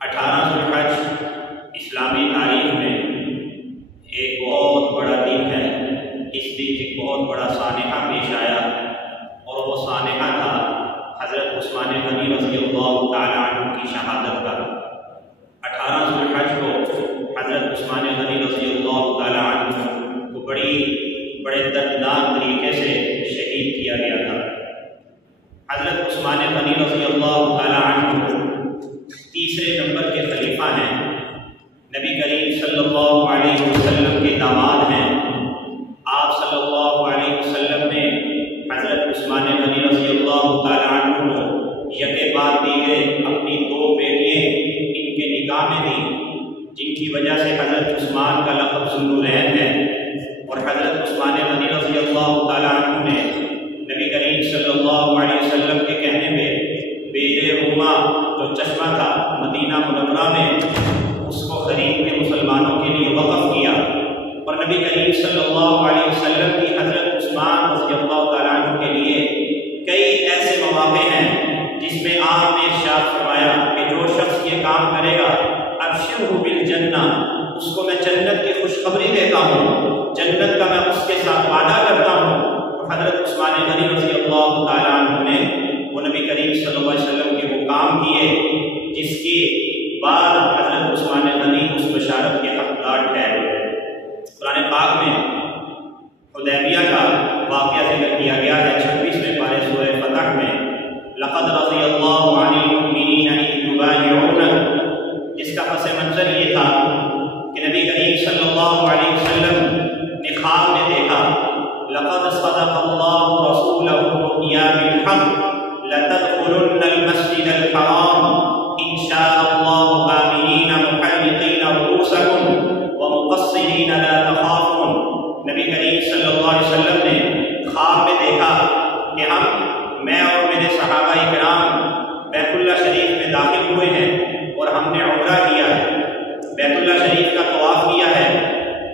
18 ज़ुल्हज इस्लामी तारीख में एक बहुत बड़ा दिन है। इस दिन एक बहुत बड़ा सानेहा पेश आया और वो सानेहा था हज़रत उस्मान गनी रज़ियल्लाहु तआला अन्हु की शहादत का। 18 ज़ुल्हज को हज़रत उस्मान गनी रज़ियल्लाहु तआला अन्हु को बड़े दर्दनाक तरीके से शहीद किया गया था। हज़रत उस्मान गनी रज़ियल्लाहु तआला अन्हु तीसरे नंबर के खलीफा हैं। नबी करीम सल्लल्लाहु अलैहि वसल्लम के दामाद हैं। आप सल्लल्लाहु अलैहि वसल्लम ने हज़रत उस्मान गनी रज़ियल्लाहु तआला अन्हु को यके बाद दीगे अपनी दो बेटियाँ इनके निकाह में दी, जिनकी वजह से हज़रत उस्मान का लक़ब ज़ुन्नुरैन है। और हज़रत उस्मान गनी रज़ियल्लाहु तआला अन्हु ने नबी करीम सल्लल्लाहु अलैहि वसल्लम के कहने पे बेरे रूमा जो चश्मा था मदीना मुनव्वरा में, उसको खरीद के मुसलमानों के लिए वक़फ़ किया। और नबी करीम सल्लल्लाहु अलैहि वसल्लम की हज़रत उस्मान रज़ियल्लाहु तआला अन्हु के लिए कई ऐसे मौक़े हैं जिसमें आपने इरशाद फरमाया कि जो शख्स ये काम करेगा अबशिरहु बिल जन्ना, उसको मैं जन्नत की खुशखबरी देता हूँ, जन्नत का मैं उसके साथ वादा करता हूँ। तो हज़रत उस्मान गनी रज़ियल्लाहु तआला अन्हु ने वो नबी करीम सल्लल्लाहु अलैहि वसल्लम के वो काम किए जिसके बाद हज़रत उस्मान गनी उस बशारत के हक़दार ठहरे। कुरान पाक में हुदैबिया का वाक़या ज़िक्र किया गया है 26वें पारे सूरह फतह में, लक़द रज़ियल्लाहु अनिल मुमिनीना इज़ युबायिऊनक, जिसका पस मंज़र ये था कि नबी करीम सल्लल्लाहु अलैहि वसल्लम ने ख्वाब में देखा, लक़द सदक़ल्लाहु रसूलहु रुया बिल हक़ लतदखुलुन्नल मस्जिदल हराम इंशाअल्लाहु आमिनीना मुहल्लिक़ीना रुऊसकुम व मुक़स्सिरीना ला तख़ाफ़ून। नबी करीम सल्लल्लाहु अलैहि वसल्लम ने ख्वाब में देखा कि मैं और मेरे सहाबा इकराम बैतुल्लाह शरीफ में दाखिल हुए हैं और हमने उम्रा किया है, बैतुल्लाह शरीफ का तवाफ़ किया है।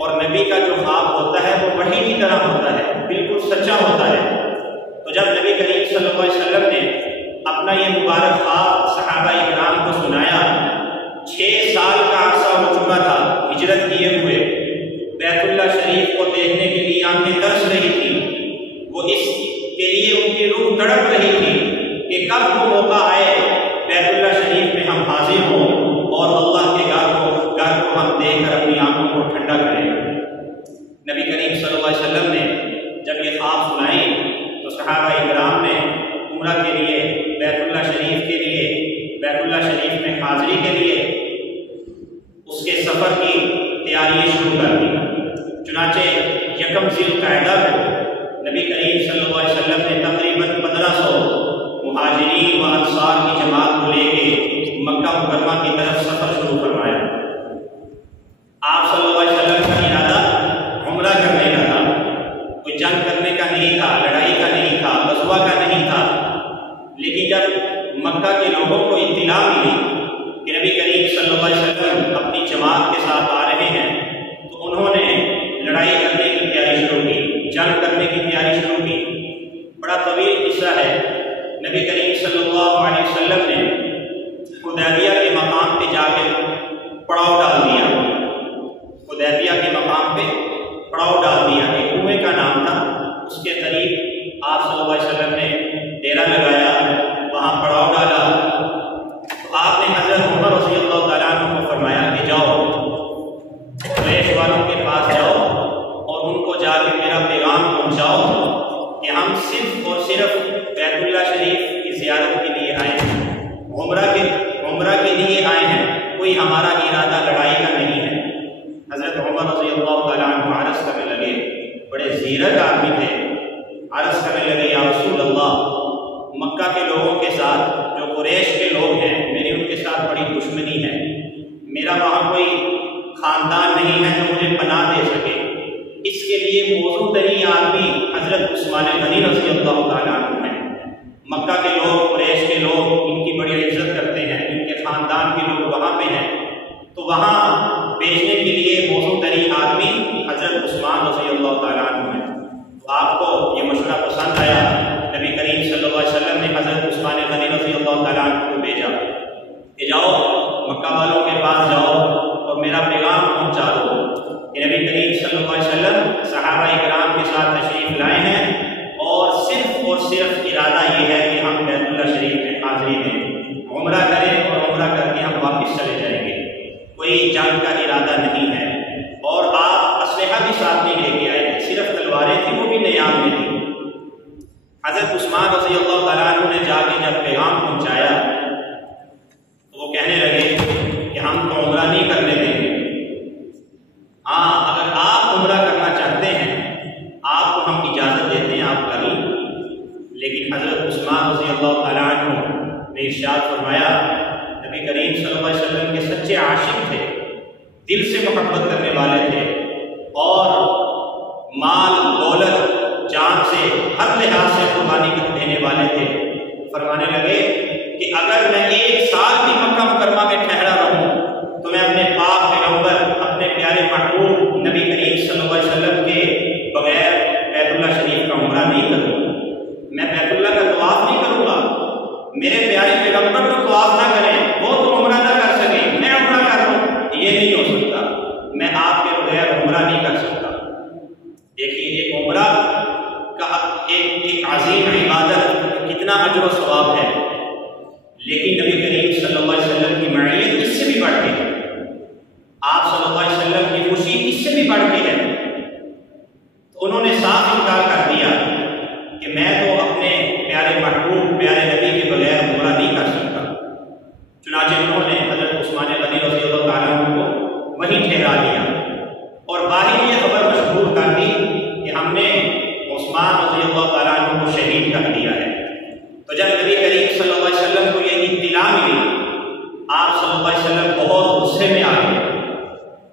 और नबी का जो ख्वाब होता है वो वही की तरह होता है, बिल्कुल सच्चा होता है। तो जब नबी करीम सल्लल्लाहु अलैहि वसल्लम ने अपना ये मुबारक ख्वाब सहाबा इकराम को सुनाया, 6 साल का अरसा हो चुका था हिजरत किए हुए, बैतुल्लाह शरीफ को देखने के लिए आंखें तरस रही थी, वो इसके लिए उनकी रूह तड़प रही थी कि कब वो मौका आए बैतुल्लाह शरीफ में हम हाजिर हों और अल्लाह के घर को हम देखकर अपनी आंखों को ठंडा करें। नबी करीम सल्लल्लाहु अलैहि वसल्लम ने जब ये ख्वाब सुनाई तो सहाबा इकराम ने उम्रा के लिए बैतुल्लाह शरीफ के लिए बैतुल्लाह शरीफ में हाजिरी के लिए उसके सफ़र की तैयारियाँ शुरू कर दी। चुनाचे यकम ज़िलक़अदा को नबी करीम सल्लल्लाहु अलैहि वसल्लम ने तकरीबन 1500 मुहाजिरीन व अंसार की जमात को लेके मक्का मुकर्रमा की तरफ सफ़र शुरू करवाया। आप सल्लल्लाहु अलैहि वसल्लम का इरादा उम्रा करने का था, कोई जंग करने का नहीं था, लड़ाई का नहीं था, ग़ज़वा का नहीं था। लेकिन जब मक्का के लोगों को इत्तिला मिली कि नबी करीम सल्लल्लाहु अलैहि वसल्लम अपनी जमात के साथ आ रहे हैं, तो उन्होंने लड़ाई करने की तैयारी शुरू की, जंग करने की तैयारी शुरू की। बड़ा तवील किस्सा है। नबी करीम सल्लल्लाहु अलैहि वसल्लम ने हुदैबिया के मकाम पे जाके पड़ाव डाल दिया। हुदैबिया के मकाम पे पड़ाव डाल दिया। एक कुएं का नाम था, उसके करीब आप सल्लल्लाहु अलैहि वसल्लम ने डेरा लगाया, वहाँ पड़ाव डाला। तो आपने हज़रत उमर रज़ियल्लाहु तआला अन्हु को फरमाया कि जाओ कुरैश वालों के पास जाओ और उनको जाके मेरा पैगाम पहुँचाओ कि हम सिर्फ और सिर्फ बैतुल्लाह शरीफ की ज़ियारत के लिए आए हैं, उम्रा के लिए आए हैं, कोई हमारा इरादा लड़ाई का नहीं है। हज़रत उमर रज़ियल्लाहु तआला अन्हु अर्ज़ करने लगे, बड़े ज़ीरक आदमी थे, अर्ज़ करने लगे, या रसूल अल्लाह, मक्का के लोगों के साथ जो कुरैश के लोग हैं, मेरी उनके साथ बड़ी दुश्मनी है, मेरा वहाँ कोई ख़ानदान नहीं है जो मुझे पनाह दे सके। इसके लिए मौजूद तरीन आदमी हज़रत उस्मान गनी रज़ियल्लाहु तआला अन्हु हैं। मक्का के लोग, कुरैश के लोग इनकी बड़ी इज्जत करते हैं, इनके ख़ानदान के लोग वहाँ पे हैं, तो वहाँ भेजने के लिए मौजूद तरीन आदमी हज़रत उस्मान रज़ियल्लाहु तआला अन्हु हैं। तो आपको ये मशवरा पसंद आया, नबी करीम सल्लल्लाहु अलैहि वसल्लम ने हज़रत उस्मान गनी रज़ियल्लाहु तआला अन्हु को भेजा कि जाओ मक्का वालों के पास जाओ और मेरा पैगाम पहुंचा दो कि नबी करीम सल्लल्लाहु अलैहि वसल्लम सहाबा इकराम के साथ तशरीफ लाए हैं और सिर्फ इरादा ये है कि हम बैतुल्लाह शरीफ में हाजिरी दें, उम्रा करें और उम्रा करके हम वापस चले जाएंगे। कोई जंग का इरादा नहीं है। और आप असलहा भी साथ नहीं लेके आए थे, सिर्फ तलवारें थी, वो भी नियाम में थी। हज़रत उस्मान रज़ियल्लाहु तआला अन्हु ने जाके जब पैगाम पहुंचाया तो वो कहने लगे कि हम तो उम्रा नहीं करने देंगे। हाँ, अगर आप उम्रा करना चाहते हैं आपको हम इजाज़त देते हैं, आप कर लें। लेकिन हज़रत उस्मान रज़ियल्लाहु तआला अन्हु ने इरशाद फरमाया, नबी करीम सल्लल्लाहु अलैहि वसल्लम के सच्चे आशिक थे, दिल से मोहब्बत करने वाले थे और माल दौलत जान से हर लिहाज से कुर्बानी देने वाले थे। फरमाने लगे कि अगर मैं एक साल भी मक्का मुकर्रमा में ठहरा रहूं तो मैं अपने पाक पैगंबर, अपने प्यारे महबूब नबी करीम सल्लल्लाहु अलैहि वसल्लम के बगैर बैतुल्लाह शरीफ का उम्रा नहीं करूंगा। मैं बैतुल्लाह का तवाफ नहीं करूंगा। मेरे प्यारे पैगंबर तो तवाफ ना करें, वो तो उम्रा ना कर सके, मैं उम्रा कर लूं, ये नहीं हो सकता। मैं आपके बगैर उम्रा नहीं कर सकता। देखिए, एक उम्रा का एक अजीम इबादत, कितना अजर व सवाब है। लेकिन नबी करीम सल्लल्लाहु अलैहि वसल्लम की मईयत इससे भी बढ़ के है, आप सल्लल्लाहु अलैहि वसल्लम की खुशी इससे भी बढ़ के है। तो उन्होंने साफ इनकार कर दिया कि मैं तो अपने प्यारे महबूब, प्यारे नबी के बगैर उम्रा नहीं कर सकता। चुनाचे उन्होंने हज़रत उस्मान गनी रज़ियल्लाहु तआला अन्हु को वहीं ठहरा लिया और बाहर ये खबर मशहूर कर दी कि हमने उस्मान रज़ियल्लाहु तआला अन्हु को शहीद कर दिया है। तो जब नबी करीम सल्लल्लाहु अलैहि वसल्लम को ये इत्तिला मिली, आप सल्लल्लाहु अलैहि वसल्लम बहुत गुस्से में आ गए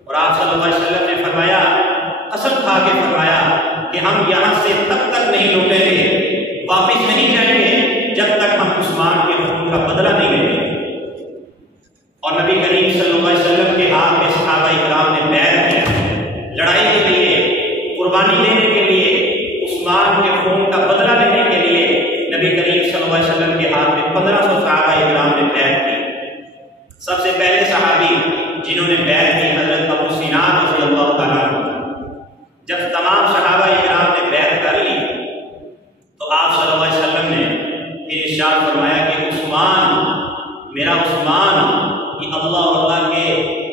और आप सल्लल्लाहु अलैहि वसल्लम ने फरमाया, कसम खा के फरमाया कि हम यहाँ से तब तक नहीं लौटेंगे, वापिस नहीं जाएंगे जब तक हम उस्मान के खून का बदला नहीं लेंगे। और नबी करीम सल्लल्लाहु अलैहि वसल्लम के हाथ में सहाबा इकराम ने बैत की, लड़ाई के लिए, कुर्बानी देने के लिए, उस्मान के खून का बदला लेने के लिए नबी करीम सल्लल्लाहु अलैहि वसल्लम के हाथ में 1500 सहाबा इकराम ने बैत की। सबसे पहले सहाबी जिन्होंने बैत की हज़रत अबू सिनान रज़ियल्लाहु तआला अन्हु। जब तमाम सहाबा इकराम ने बैत कर ली तो आप सल्लल्लाहु अलैहि वसल्लम ने फिर इरशाद फरमाया कि उस्मान, मेरा उस्मान, कि अल्लाह के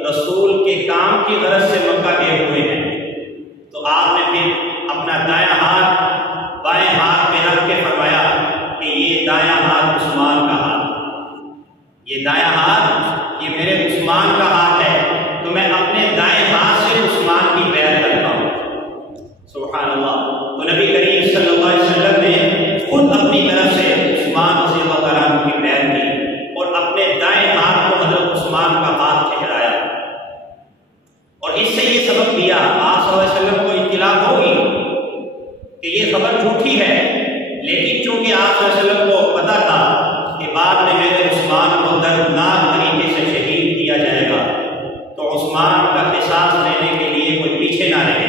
रसूल के काम की गरज से मक्का गए हुए हैं। तो आपने फिर अपना दायां हाथ बाएं हाथ में रख के फरमाया कि ये दायां हाथ उस्मान का हाथ, ये दायां हाथ ये मेरे उस्मान का हाथ है, तो मैं अपने दाएं हाथ से उस्मान की बैत करता हूँ। सुभान अल्लाह। तो नबी करीम सल्लल्लाहु अलैहि वसल्लम ने खुद अपनी तरफ से उस्मान रज़ियल्लाहु तआला अन्हु की बैत की और अपने दाएं हाथ को हज़रत उस्मान का हाथ ठहराया। और इससे ये सबक दिया, आप सल्लल्लाहु अलैहि वसल्लम को इत्तिला होगी कि ये खबर झूठी है, लेकिन चूंकि आप सल्लल्लाहु अलैहि वसल्लम को पता था कि बाद में मेरे उस्मान को दर्दनाक तरीके से शहीद किया जाएगा, तो उस्मान का क़िसास लेने के लिए कोई पीछे ना रहे।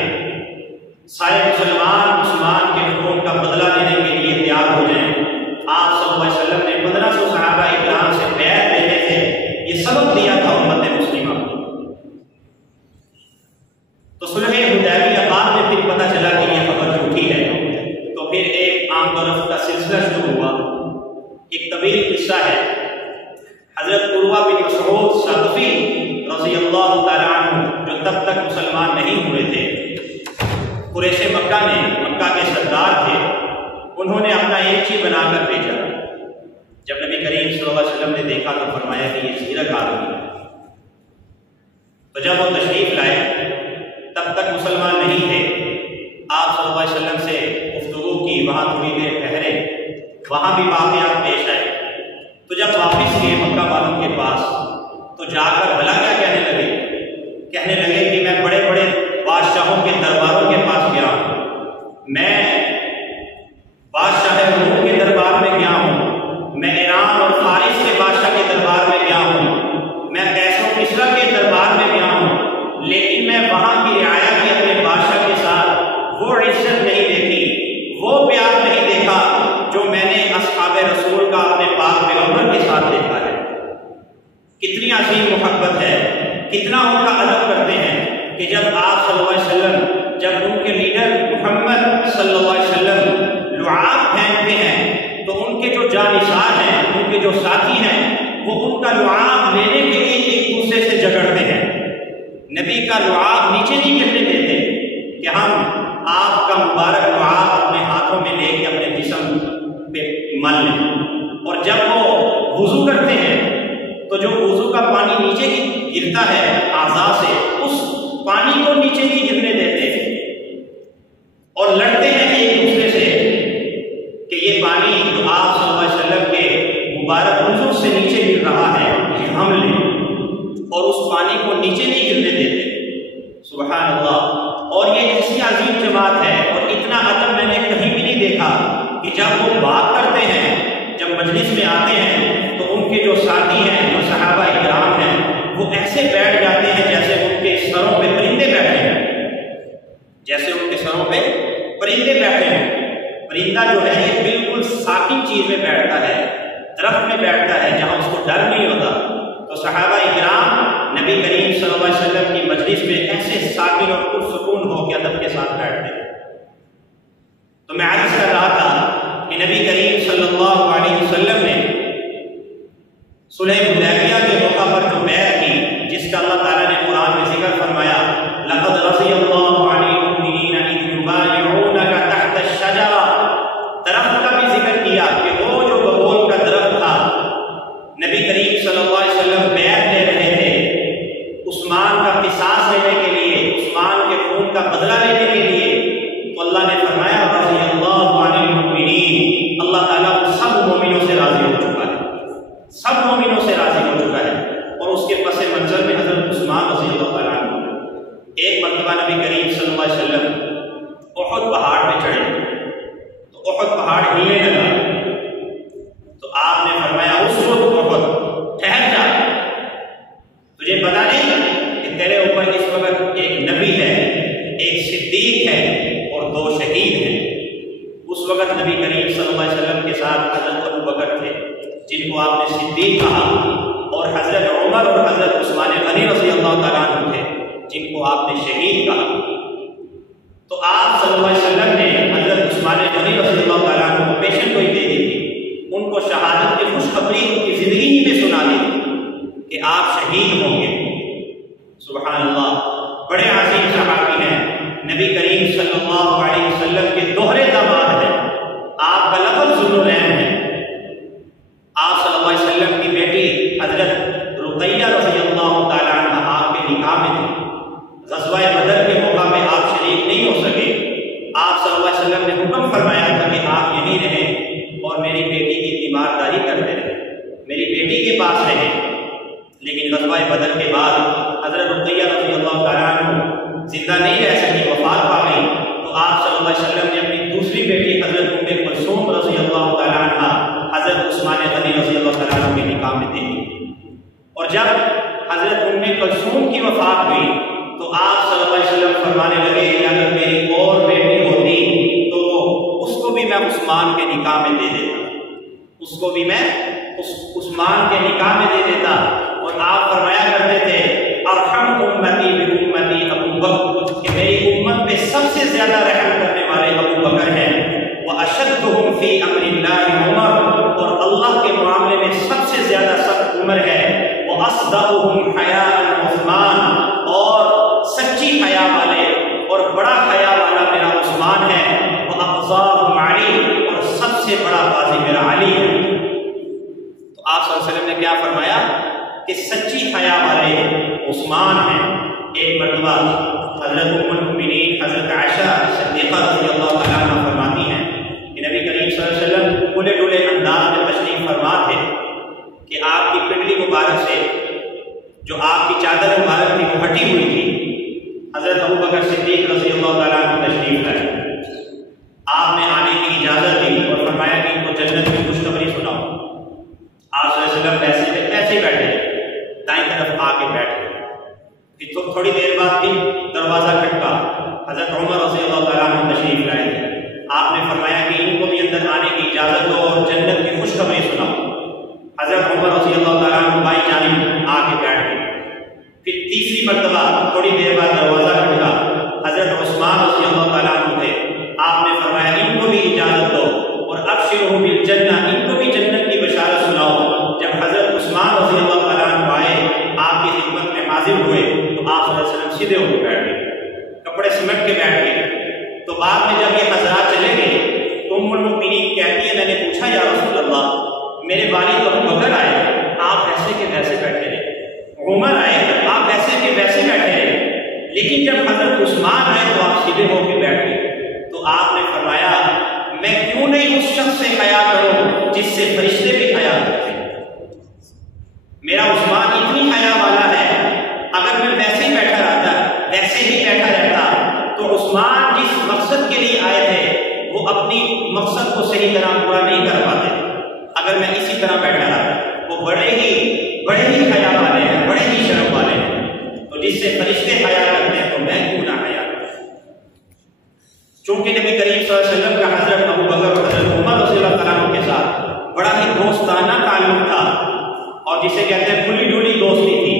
सारे मुसलमान उस्मान के खून का बदला लेने के लिए तैयार हो जाएं। आप सल्लल्लाहु अलैहि वसल्लम ने 1500 सहाबा इकराम से बैत लेने से ये सबक दिया था उम्मत मुस्लिमा को। तो सुलह हुदैबिया बाद में फिर पता चला कि यह खबर झूठी है, तो फिर एक आम तरफ का सिलसिला शुरू हुआ। एक तवील किस्सा है। हजरत उर्वा बिन मसऊद सक़फ़ी रज़ियल्लाहु तआला अन्हु, जो तब तक मुसलमान नहीं हुए थे, कुरैश मक्का में मक्का के सरदार थे, उन्होंने अपना एक चीज बनाकर भेजा। जब नबी करीम सल्लल्लाहु अलैहि वसल्लम ने देखा तो फरमाया कि ये सीरक आदमी है। तो जब वो तशरीफ लाए तब तक मुसलमान नहीं थे। आप सल्लल्लाहु अलैहि वसल्लम से गुफ्तगू की, वहाँ थोड़ी देर ठहरे, वहाँ भी वाक़यात पेश आए। तो जब वापिस गए मक्का वालों के पास तो जाकर भला क्या कहने लगे? कहने लगे कि मैं बड़े बड़े बादशाहों के दरबारों के पास गया हूँ, मैं बादशाह रूम के दरबार में गया हूँ, मैं ईरान और फारिस के बादशाह के दरबार में गया हूँ, मैं कैसर किस्रा के दरबार में गया हूँ, लेकिन मैं वहाँ की रियाया की अपने बादशाह के साथ वो इज्जत नहीं देखी, वो प्यार नहीं देखा जो मैंने असहाबे रसूल का अपने पाक पैगंबर के साथ देखा है। कितनी अजीम मोहब्बत है, कितना उनका अदब करते हैं कि जब आप सल्लल्लाहु अलैहि वसल्लम, जब उनके लीडर मोहम्मद सल्लल्लाहु अलैहि वसल्लम लुआब फेंकते हैं तो उनके जो जानिसार हैं, उनके जो साथी हैं, वो उनका लुआब लेने के लिए एक दूसरे से झगड़ते हैं। नबी का लुआब नीचे नहीं गिरने देते कि हम आपका मुबारक लुआब अपने हाथों में लेके अपने जिस्म पे मल लें। और जब वो वुजू करते हैं तो जो वुजू का पानी नीचे गिरता है आज़ा से, उस पानी को नीचे नहीं गिरने देते और लड़ते हैं एक दूसरे से कि ये पानी जो आप सल्लल्लाहु अलैहि वसल्लम के मुबारक वुजू से नीचे गिर रहा है ये हम लें, और उस पानी को नीचे नहीं गिरने देते। सुभान अल्लाह। और ये ऐसी अजीम जमात है और इतना अदब मैंने कहीं भी नहीं देखा कि जब वो बात करते हैं, जब मजलिस में आते हैं तो उनके जो साथी हैं, जो सहाबा इकराम हैं, वो ऐसे बैठ जाते हैं जैसे उनके सरों पे परिंदे बैठे हैं, जैसे उनके सरों पे परिंदे बैठे हैं। परिंदा जो है ये बिल्कुल साकिन चीज में बैठता है, दरख्त में बैठता है जहां उसको डर नहीं होता। तो सहाबा इकराम नबी करीम सल्लल्लाहु अलैहि वसल्लम की मजलिस में ऐसे साकिन और पुरसुकून होकर अदब के साथ बैठते हैं। तो मैं अर्ज कर रहा था कि नबी करीम सल्लल्लाहु अलैहि वसल्लम ने सुलह हुदैबिया के मौका पर जो बैत की, जिसका अल्लाह ताला ने कुरान में जिक्र फरमाया, लक़द रज़ियल्लाहु अनिल मुमिनीना इज़ युबायिऊनका तहत अश-शजरा, दरख्त का भी जिक्र किया कि वो जो बबूल का दरख्त था, नबी करीम सल्लल्लाहु अलैहि वसल्लम बैत ले रहे थे उस्मान का किसास लेने के लिए, उस्मान के खून का बदला लेने के लिए। तो अल्लाह ने फरमाया रज़ियल्लाहु अनिल मुमिनीन, अल्लाह ताला उन सब मोमिनों से राजी हो चुका है, सब मोमिनों से राजी हो चुका है। और उसके पस मंजर में हजरत उस्मान रज़ियल्लाहु ताला अन्हु एक मरतबा नबी करीम सल्लल्लाहु अलैहि वसल्लम उहद पहाड़ पे चढ़े तो उहद पहाड़ हिलने लगा। तो आपने फरमाया उस वक्त ठहर जा, तुझे पता नहीं कि तेरे ऊपर इस वक्त एक नबी है, एक सिद्दीक है और दो शहीद हैं। उस वक्त नबी करीम सल्लल्लाहु अलैहि वसल्लम के साथ हजरत अबू बकर थे जिनको आपने सिद्दीक कहा, और हजरत उमर और हजरत उस्मान गनी रज़ियल्लाहु ताला अन्हु थे जिनको आपने शहीद कहा। तो आप सल्लल्लाहु अलैहि वसल्लम ने हजरत उस्मान गनी रज़ियल्लाहु ताला अन्हु को पेशन गोई दे दी थी, उनको शहादत की खुशखबरी उनकी जिंदगी ही में सुना दी कि आप शहीद होंगे। सुभान अल्लाह। बड़े अजीम सहाबी हैं, नबी करीम सल्लल्लाहु अलैहि वसल्लम के दोहरे दामाद हैं, आपका लक़ब ज़ुन्नुरैन है। आप सल्लल्लाहु अलैहि वसल्लम की बेटी हजरत रुक़ैया रज़ियल्लाहु ताला अन्हा आपके निकाह में थी। ग़ज़वा बदर के मौका में आप शरीक नहीं हो सके। आप सल्लल्लाहु अलैहि वसल्लम ने हुक्म फरमाया था कि आप यहीं रहें और मेरी बेटी की तीमारदारी करते रहें, मेरी बेटी के पास रहें। लेकिन ग़ज़वा बदर के बाद हज़रत रुक़ैया रज़ियल्लाहु ताला अन्हा जिंदा नहीं रह सकी, वफ़ात पा गई। तो आप सल्लल्लाहु अलैहि वसल्लम ने अपनी दूसरी बेटी हज़रत उम्मे कुलसूम रज़ियल्लाहु ताला अन्हा हज़रत उस्मान गनी रज़ियल्लाहु ताला अन्हु के निकाह में दे दी। और जब हज़रत उम्मे कुलसूम की वफ़ात हुई तो आप सल्लल्लाहु अलैहि वसल्लम फरमाने लगे कि अगर मेरी और बेटी होती तो उसको भी मैं उस्मान के निकाह में दे देता, उसको भी मैं उस्मान के निकाह में दे देता। और आप फरमाया करते थे अरहम उम्मती बि उम्मती अबू बकर, कि मेरी उम्मत पे सबसे ज्यादा रहम करने वाले अबू बकर हैं। व अशद्दुहुम फी अम्रिल्लाहि उमर, और अल्लाह के मामले में सबसे ज्यादा सख्त उमर है। व अस्दक़ुहुम हयाअन उस्मान, और सच्ची हया वाले और बड़ा हया वाला मेरा उस्मान है। व अफ़ज़ाहुम अली, और सबसे बड़ा गाज़ी मेरा अली है। तो आप सल्लल्लाहु अलैहि वसल्लम ने क्या फरमाया कि सच्ची हया वाले उस्मान हैं। एक मरतबा हज़रत उम्मुल मुमिनीन हज़रत आयशा सिद्दीक़ा रज़ियल्लाहु ताला अन्हा फरमाती हैं कि नबी करीम सल्लल्लाहु अलैहि वसल्लम खुले डुले अंदाज में तशरीफ़ फरमा थे कि आपकी पिंडली मुबारक से जो आपकी चादर मुबारक थी वो हटी हुई थी। हज़रत अबू बकर सिद्दीक़ रज़ियल्लाहु ताला अन्हु तशरीफ़ लाए, आपने आने की इजाज़त दी और फरमाया कि इनको जन्नत की खुशखबरी सुनाओ। आप सल्लल्लाहु अलैहि वसल्लम ऐसे बैठे, दाईं तरफ आके बैठ गए। फिर तो थोड़ी देर बाद भी दरवाजा खटका, हज़रत उमर रज़ियल्लाहु ताला अन्हु तशरीफ़ लाए थे। आपने फरमाया कि इनको भी अंदर आने की इजाज़त दो और जन्नत की खुशखबरी सुनाओ। हज़रत उमर रज़ियल्लाहु ताला अन्हु बाईं जानिब आके बैठ फिर तीसरी मरतबा थोड़ी देर बाद दरवाजा खुला, हजरत उस्मान रज़ियल्लाहु ताला अन्हु थे। आपने फरमाया इनको भी इजाजत दो और अबशिरू बिल जन्ना, इनको भी जन्नत की बशारत सुनाओ। जब हजरत उस्मान रज़ियल्लाहु ताला अन्हु आए, आपकी खिदमत में हाजिर हुए, तो आप सल्लल्लाहु अलैहि वसल्लम सीधे होकर बैठ गए, कपड़े सिमट के बैठ गए। तो बाद में जब ये हजरात चले गए तो उम्मुल मोमिनीन कहती है, मैंने पूछा या रसूल अल्लाह, मेरे वालिद अबू बकर आए, आप वैसे के वैसे बैठे रहे, उमर आए, आप वैसे के वैसे बैठे रहे, लेकिन जब हजरत उस्मान आए तो आप सीधे होकर बैठ गए। तो आपने फरमाया मैं क्यों नहीं उस शख्स से हया करूं जिससे फरिश्ते भी हया करते हैं। मेरा उस्मान इतनी हया वाला है, अगर मैं वैसे ही बैठा रहता, वैसे ही बैठा रहता, तो उस्मान जिस मकसद के लिए आए थे वो अपनी मकसद को सही तरह पूरा नहीं कर पाते अगर मैं इसी तरह बैठा रहता। वो बड़े ही हया वाले हैं, बड़े ही शर्म वाले हैं। तो जिससे फरिश्ते हया करते हैं तो मैं क्यों ना हया करूं। चूंकि नबी करीम सल्लल्लाहु अलैहि वसल्लम का हजरत अबू बकर और हजरत उमर रज़ियल्लाहु ताला अन्हु के साथ बड़ा ही दोस्ताना ताल्लुक था, और जिसे कहते हैं खुली डुली दोस्ती थी,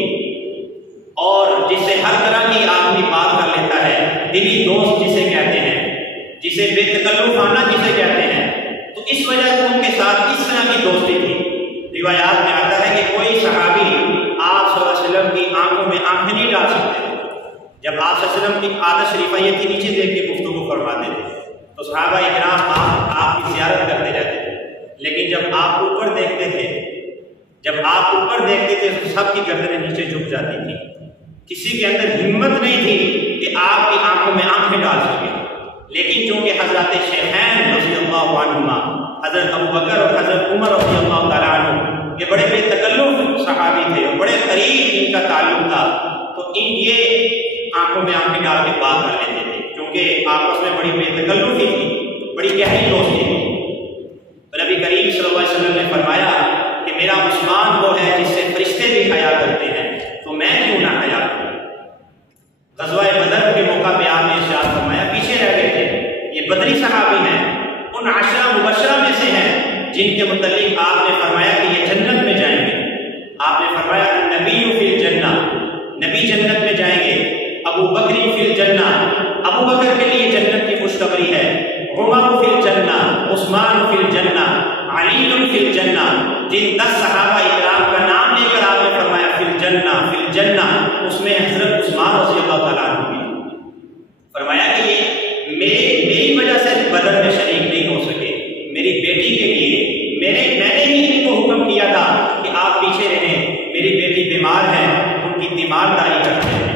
और जिससे हर तरह की आदमी बात कर लेता है, दिली दोस्त जिसे कहते हैं, जिसे बेतकल्लुफाना जिसे कहते हैं। तो इस वजह से उनके साथ इस तरह की दोस्ती थी। रिवायात में आता है कि कोई सहाबी आप सल्लल्लाहु अलैहि वसल्लम की आंखों में आंखें नहीं डाल सकते। जब आप सल्लल्लाहु अलैहि वसल्लम की आदत शरीफा ये थी, नीचे देख के गुफ्तगू फरमाते थे, तो सहाबा इकराम आपकी ज़ियारत करते रहते थे। लेकिन जब आप ऊपर देखते थे तो सबकी गर्दनें नीचे झुक जाती थी। किसी के अंदर हिम्मत नहीं थी कि आपकी आंखों में आंखें डाल सके। लेकिन चूंकि हजरत शेखैन रज़ियल्लाहु अन्हुमा, हजरत अबू बकर और हजरत उमर रज़ियल्लाहु ताला अन्हु ये बड़े बेतकल्लुफ सहाबी थे और बड़े करीब इनका ताल्लुक था, तो ये आंखों में आंखें डाल के बात कर लेते थे, क्योंकि आपस में बड़ी बेतकल्लुफी थी, बड़ी गहरी दोस्ती थी। नबी करीम सल्लल्लाहु अलैहि वसल्लम ने फरमाया कि मेरा उस्मान वो है जिससे फरिश्ते भी हया करते हैं, तो मैं क्यों ना हया करूं। ग़ज़वा बदर के मौका पे आपने इरशाद फरमाया, पीछे रह गए थे, ये बदरी सहाबी हैं, उन आशरा मुबशरा में से हैं जिनके मुतल्लिक आपने फरमाया कि ये जन्नत में जाएंगे। आपने फरमाया नबी फिल जन्ना, नबी जन्नत में जाएंगे, अबू बकर फिल जन्ना, अबू बकर के लिए जन्नत की खुशखबरी है, उमर फिल जन्ना, उस्मान फिल जन्ना, अली फिल जन्ना। जिन 10 सहाबा इकराम का नाम लेकर आपने फरमाया फिल जन्ना, उसमें हजरत उस्मान रज़ियल्लाहु ताला अन्हु भी फरमाया कि ये मेरी वजह से बदर में शरीक नहीं हो सके, मेरी बेटी के लिए मैंने ही इनको हुक्म किया था कि आप पीछे रहें, मेरी बेटी बीमार है, उनकी तीमारदारी करते हैं।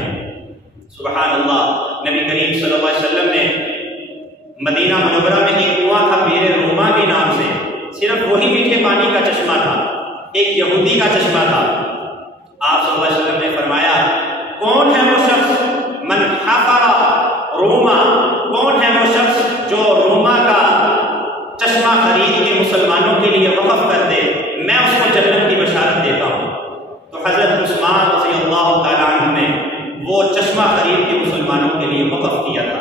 सुभान अल्लाह। नबी करीम सल्लल्लाहु अलैहि वसल्लम ने मदीना मुनव्वरा में एक कुआं था बीर रोमा के नाम से, सिर्फ वही मीठे पानी का चश्मा था, एक यहूदी का चश्मा था। आप सल्लल्लाहु अलैहि वसल्लम ने फरमाया कौन है वो शख्स मन हफरा रोमा, कौन है वो शख्स जो रोमा का चश्मा खरीद के मुसलमानों के लिए वक़्फ़ कर दे, मैं उसको जन्नत की बशारत देता हूँ। तो हजरत उस्मान रज़ियल्लाहु ताला अन्हु ने वो चश्मा खरीद के मुसलमानों के लिए वक़्फ़ किया था,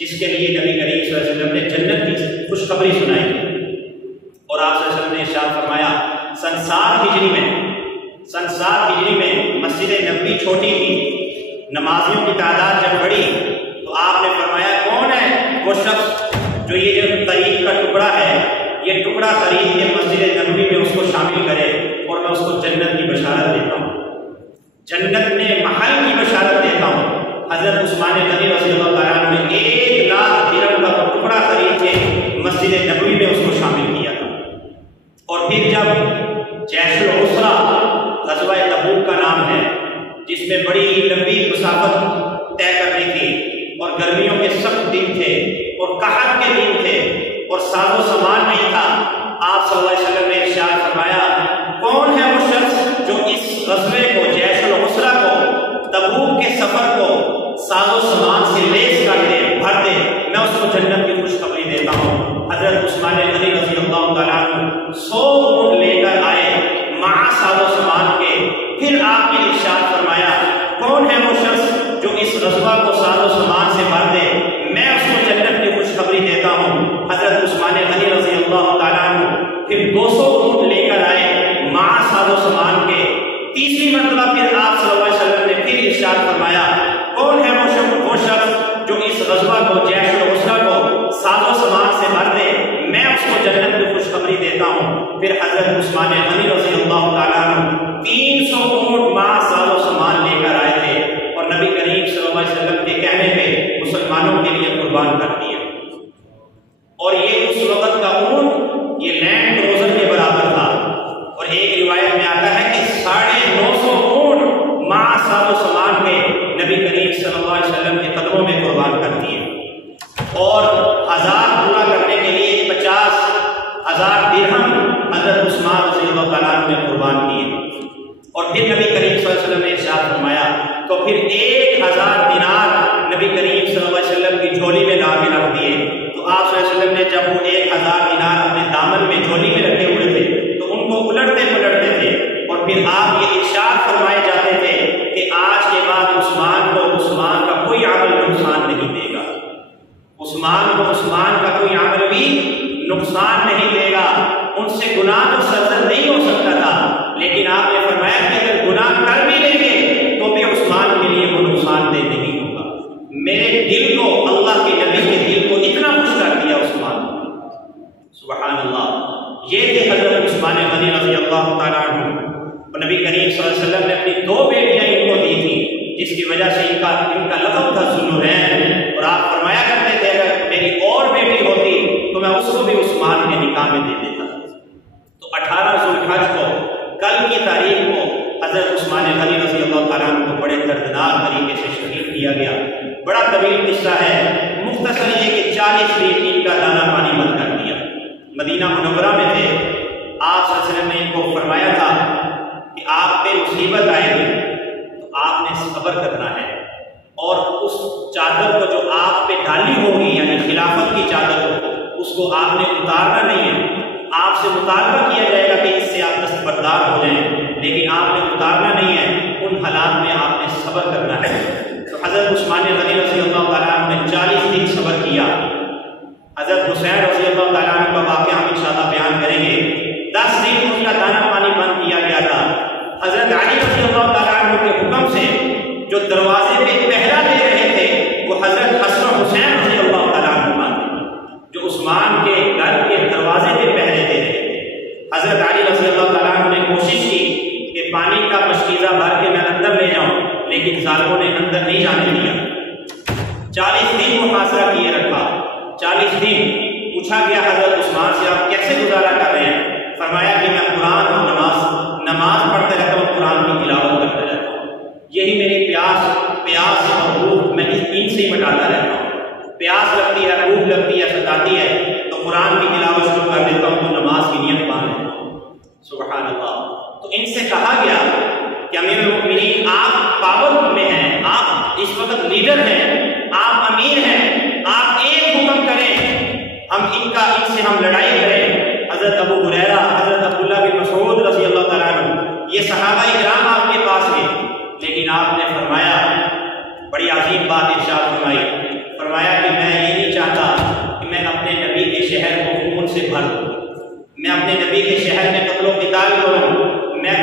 जिसके लिए नबी करीम सल्लल्लाहु अलैहि वसल्लम ने जन्नत की खुशखबरी सुनाई। और आप सल्लल्लाहु अलैहि वसल्लम ने इरशाद फरमाया सन 7 हिजरी में मस्जिद नबवी छोटी थी, नमाजियों की तादाद जब बढ़ी तो आपने फरमाया कौन है वो शख्स जो ये जो खरीद का टुकड़ा है, ये टुकड़ा खरीद के मस्जिद नबवी में उसको शामिल करे और मैं उसको जन्नत की बशारत देता हूँ, जन्नत में महल की बशारत देता हूँ। हजरत उस्मान गनी रज़ियल्लाहु ताला अन्हु ने 1 लाख दिरहम का टुकड़ा खरीद के मस्जिद नबवी में उसको शामिल किया था। और फिर जब जैशुल उसरा ग़ज़वा तबूक का नाम है, जिसमें बड़ी लंबी मुसाफत तय करनी थी और गर्मियों के सख्त दिन थे और कहत के दिन थे और साजो सामान नहीं था, आप सल्लल्लाहु अलैहि वसल्लम ने इरशाद फरमाया कौन है वो शख्स जो इस ग़ज़वे को, जैशुल उसरा को, तबूक के सफर को साजो सामान से लेस कर दे, भर दे, मैं उसको जन्नत की खुशखबरी देता हूँ। हजरत उस्मान गनी रज़ियल्लाहु ताला अन्हु 100 ऊंट लेकर आए मां साजो सामान के। फिर आपने इरशाद फरमाया कौन है वो शख्स जो इस ग़ज़वा को साजो सामान से भर दे, मैं उसको जन्नत की खुशखबरी देता हूँ। हजरत उस्मान गनी रज़ियल्लाहु ताला अन्हु फिर 200 ऊंट लेकर आए मां साजो सामान के। तीसरी मरतबा फिर आप सल्लल्लाहु अलैहि वसल्लम ने फिर देता हूँ। फिर हजरत उस्मान गनी रज़ी अल्लाह ताला अन्हु 300 ऊँट माँ सारो सामान लेकर आए थे और नबी करीम सल्लल्लाहु अलैहि वसल्लम के कहने पे मुसलमानों के लिए कुर्बान कर दिए। और ये उस वक्त का ऊँट ये लैंड क्रूजर के बराबर था। और एक रिवायत में आता है कि 950 ऊँट माँ सारो सामान के नबी करीम सल्लल्लाहु अलैहि वसल्लम के कदमों में कुर्बान कर दिए। और 1000 पूरा करने के लिए 50,000 दिरहम हजरत उस्मान रज़ियल्लाहु ताला अन्हु ने कुर्बान किए। और फिर नबी करीम सल्लल्लाहु अलैहि वसल्लम ने इरशाद फरमाया तो फिर 1000 दिनार नबी करीम सल्लल्लाहु अलैहि वसल्लम की झोली में ला के रख दिए। तो आप सल्लल्लाहु अलैहि वसल्लम ने जब वो 1000 दिनार अपने दामन में झोली में रखे हुए थे तो उनको उलटते पलटते थे और फिर आप ये इरशाद फरमाए जाते थे कि आज के बाद उस्मान को उस्मान का कोई अमल नुकसान नहीं देगा, उस्मान को उस्मान का कोई अमल भी नुकसान नहीं देगा। उनसे गुनाह तो सजद नहीं हो सकता था, लेकिन आपने फरमाया कि अगर गुनाह कर भी लेंगे तो भी उस्मान के लिए वो नुकसानदेह नहीं होगा। मेरे दिल को, अल्लाह के नबी के दिल को इतना खुश कर दिया उस्मान। सुभान अल्लाह। ये थे हजरत उस्मान गनी रज़ियल्लाहु ताला अन्हु। नबी करीम सल्लल्लाहु अलैहि वसल्लम ने अपनी 2 बेटियां इनको दी थी, जिसकी वजह से इनका लक़ब था ज़ुन्नुरैन। और आप फरमाया करते थे अगर मेरी और बेटी होती तो मैं उसको भी उस्मान के निकाह में दे देता। तो 18 ज़ुल्हज को, कल की तारीख को हजरत उस्मान गनी रज़ियल्लाहु ताला अन्हु को बड़े दर्दनाक तरीके से शहीद किया गया। बड़ा तवील किस्सा है, मुख्तसर ये कि 40 दिन इनका दाना पानी बंद कर दिया। मदीना मुनव्वरा में थे, आप सल्लल्लाहु अलैहि वसल्लम ने इनको फरमाया था कि आप पे मुसीबत आएगी तो आपने सब्र करना है और उस चादर को जो आप पे डाली होगी यानी खिलाफत की चादर को, उसको आपने उतारना नहीं है। आपसे मुतालबा किया जाएगा कि इससे आप दस्तबरदार हो जाएं, लेकिन आपने उतारना नहीं है। उन हालात में आपने सब्र करना है। तो हजरत उस्मान गनी रज़ियल्लाहु ताला अन्हु ने 40 दिन सब्र किया। हजरत हुसैन रज़ियल्लाहु ताला अन्हु का वाक़या हम इंशाअल्लाह बयान करेंगे। 10 दिन उनका दाना पानी बंद किया गया था। हजरत अली रज़ियल्लाहु ताला अन्हु के हुक्म से जो दरवाजे पे पहरा दे रहे थे वो हजरत हसन हुसैन रज़ियल्लाहु ताला अन्हु जो उस्मान के घर के दरवाजे पे पहरे दे रहे थे। हजरत अली रज़ियल्लाहु ताला अन्हु ने कोशिश की कि पानी का मशकीज़ा भर के मैं अंदर ले जाऊं, लेकिन ज़ालिमों ने अंदर नहीं जाने दिया। 40 दिन मुहासरा किए रखा। 40 दिन पूछा गया हजरत उस्मान से आप कैसे गुजारा कर रहे हैं? फरमाया कि मैं कुरान और नमाज पढ़ते रहता हूँ, कुरान की तिलावत करते रहता हूँ। यही मेरी प्यास और भूख मैं इनसे ही मिटाता रहता हूँ। प्यास लगती है, भूख लगती है, सताती है तो कुरान की तिलावत शुरू कर देता हूँ, तो नमाज की नियत मान लेता हूँ। सुभान अल्लाह। तो इनसे कहा गया कि अमीरुल मोमिनीन आप पाबंद में हैं, आप इस वक्त लीडर हैं, आप अमीर हैं, आप एक हुक्म करें, इनसे हम लड़ाई करें। हजरत अबू हुरैरा, हजरत अब्दुल्लाह बिन मसऊद रज़ियल्लाहु ताला अन्हु, ये सहाबा इकराम आपके पास हैं, लेकिन आपने फरमाया, बड़ी अजीब बात इरशाद फरमाया कि मैं ये नहीं चाहता कि मैं अपने नबी के शहर को खून से भर दूं, मैं अपने नबी के शहर में कत्लो क़िताल करूं,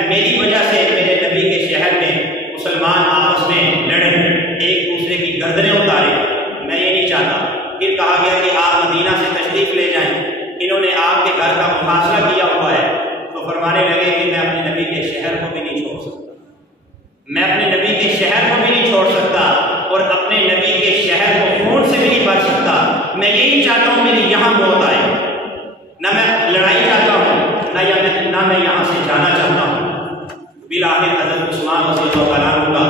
मेरी वजह से मेरे नबी के शहर में मुसलमान आपस में लड़ें, एक दूसरे की गर्दनें उतारें, मैं ये नहीं चाहता। फिर कहा गया कि आप मदीना से तशरीफ ले जाएं। इन्होंने आपके घर का मुहासरा किया हुआ है, तो फरमाने लगे कि मैं अपने नबी के शहर को भी नहीं छोड़ सकता, मैं अपने नबी के शहर को भी नहीं छोड़ सकता और अपने नबी के शहर को खून से भी नहीं भर सकता। मैं यही चाहता हूँ मेरी यहाँ मौत आए, ना मैं लड़ाई चाहता हूँ, ना मैं यहाँ से जाना चाहता हूँ। बिलाखिर हजरत उस्मान रज़ियल्लाहु ताला अन्हु का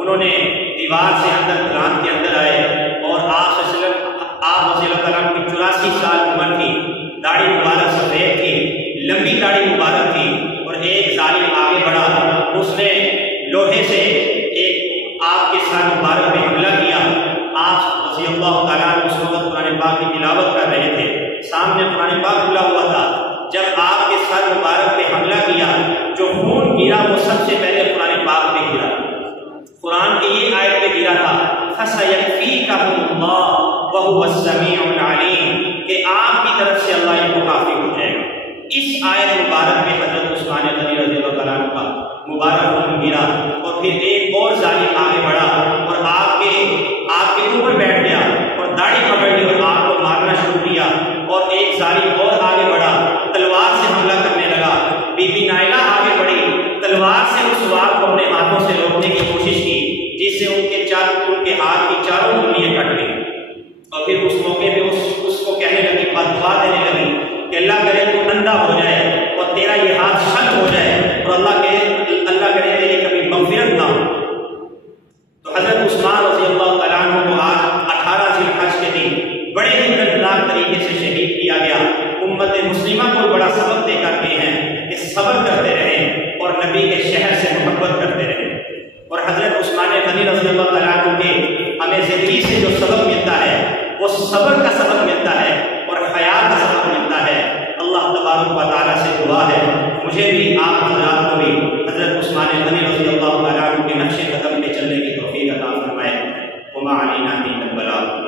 उन्होंने दीवार से अंदर कुरान के अंदर आए और आप रज़ियल्लाहु ताला अन्हु की 84 साल उम्र थी, दाढ़ी मुबारक सफेद थी, लंबी दाढ़ी मुबारक थी और एक जालिम आगे बढ़ा, उसने लोहे से एक आपके सर मुबारक पे हमला किया। आप रज़ियल्लाहु ताला अन्हु उस वक्त कुरान पाक की तिलावत कर रहे थे, सामने कुरान पाक खुला हुआ था। जब आपके सर मुबारक पे हमला किया, जो खून गिरा वो सबसे पहले कुरान पाक पे गिरा, कुरान की ये आयत पे गिरा था, फसयक्फ़ीकहुमुल्लाह व हुवस्समीउल अलीम, कि आपकी तरफ से अल्लाह इनको काफी हो जाएगा। इस आयत मुबारक में हजरत उस्मान गनी रज़ियल्लाहु ताला अन्हु का मुबारक खून गिरा और फिर एक और जालिम आगे बढ़ा और आपके ऊपर बैठ गया और दाढ़ी पकड़ ली और आपको मारना शुरू किया। और एक जालिम और आगे बढ़ा, तलवार से सब्र का सबक मिलता है और हया का सबक मिलता है। अल्लाह तबारक व तआला से दुआ है मुझे भी आप हज़रात को भी हज़रत उस्मान गनी रज़ियल्लाहु तआला अन्हु के नक्शे कदम पे चलने की तौफीक अता फरमाए। वमा अलैना इल्लल बलाग।